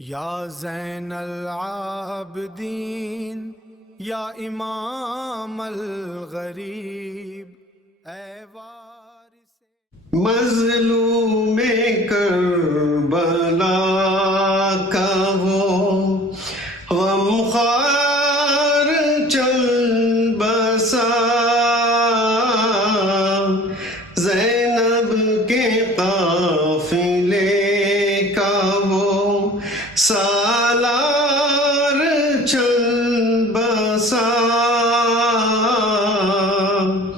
یا زین العابدین یا امام الغریب اے وارث مظلوم کربلا کا وہ غمخوار چل بسا، زینب کے قافلے کا وہ سالار چل بسا،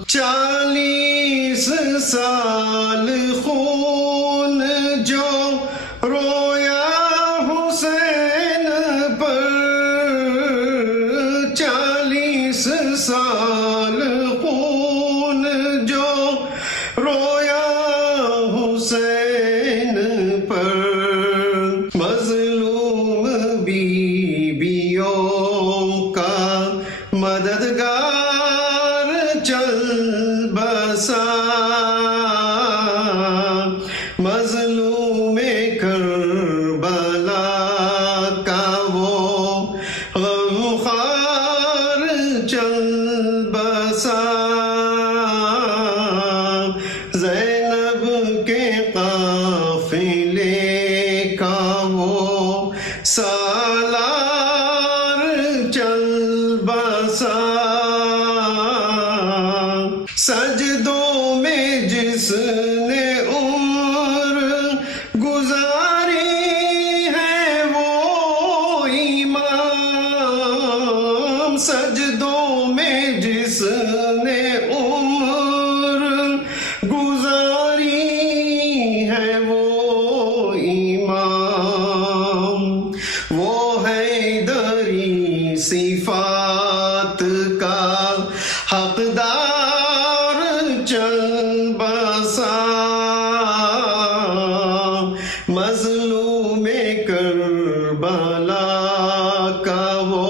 40 سال خون جو رویا حسین پر، 40 سال خون جو رویا حسین پر، مظلوم بیویوں کا مددگار چل بسا، مظلوم کربلا کا وہ غمخوار چل بسا، زینب کے قافلے کا وہ سالار چل بسا، سجدوں میں جس نے عمر گزاری ہے وہ امام، سجدوں میں جس نے عمر گزاری ہے وہ امام، وہ حیدری صفات کا حقدار چل بسا، مظلوم کربلا کا وہ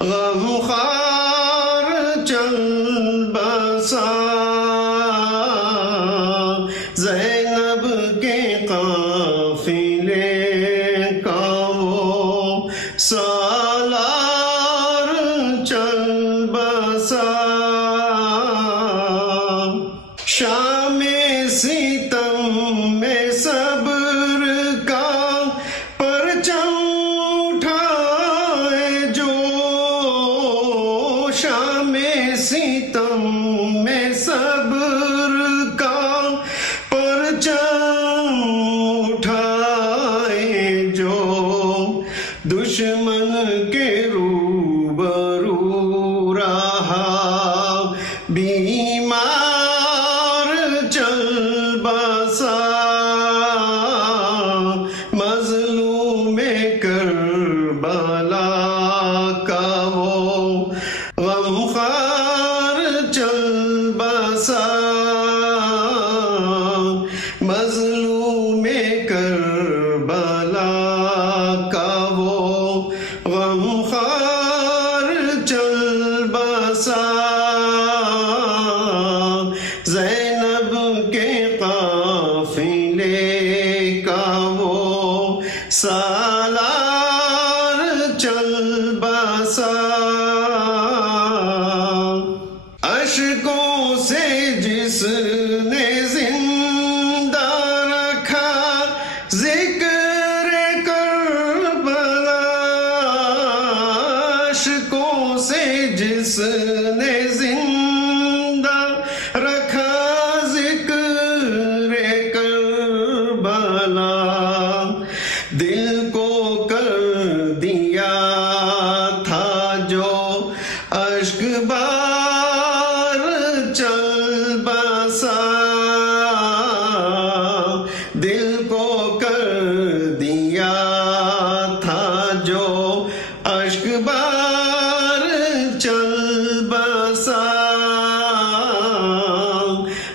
غمخوار چل بسا، زینب کے قافلے کا وہ سالار چل بسا، شام ستم میں صبر کا پرچم اٹھائے جو، شام ستم میں صبر کا پرچم اٹھائے جو، دشمن کے روبرو رہا بیمار چل بسا، مظلوم کربلا کا وہ غمخوار چل بسا، مظلوم کربلا کا وہ غمخوار چل بسا، زینب کے قافلے کا وہ سالار چل بسا، اشکوں سے جس نے زندہ رکھا ذکر کربلا، اشکوں سے جس نے زندہ رکھا ذکر کربلا، دل کو کر دیا تھا جو اشک بار چل بسا، دل کو کر دیا تھا جو اشک بار چل بسا،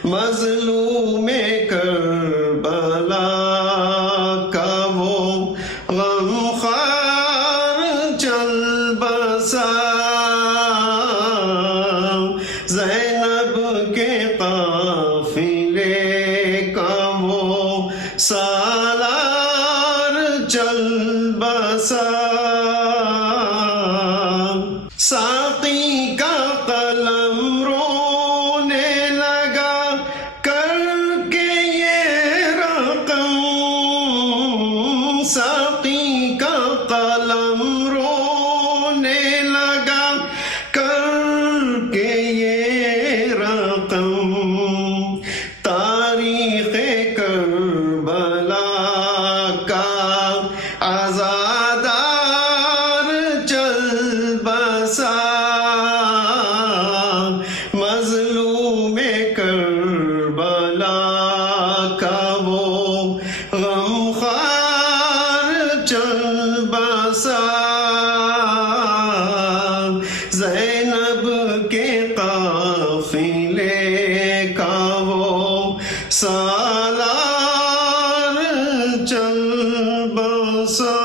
مظلوم کربلا کا وہ غمخوار چل بسا، زینب کے قافلے کا وہ سالار چل بسا ساقی کا قلم رونے لگا کر کے یہ رقم ساقی کا قلم رونے لگا کر کے یہ رقم تاریخ کربلا کا عزادار چل بسا مظلوم کربلا کا وہ غمخوار چل بسا زینب کے قافلے کا وہ سالار چل بسا